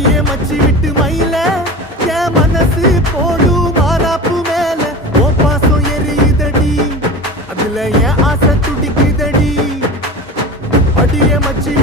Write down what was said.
அடியே மச்சி விட்டு மயில என் மனசு போடு மாறாப்பு மேல ஓ பாசம் எரியுதடி அதுல என் ஆசை துடிக்குதடி அடியே மச்சி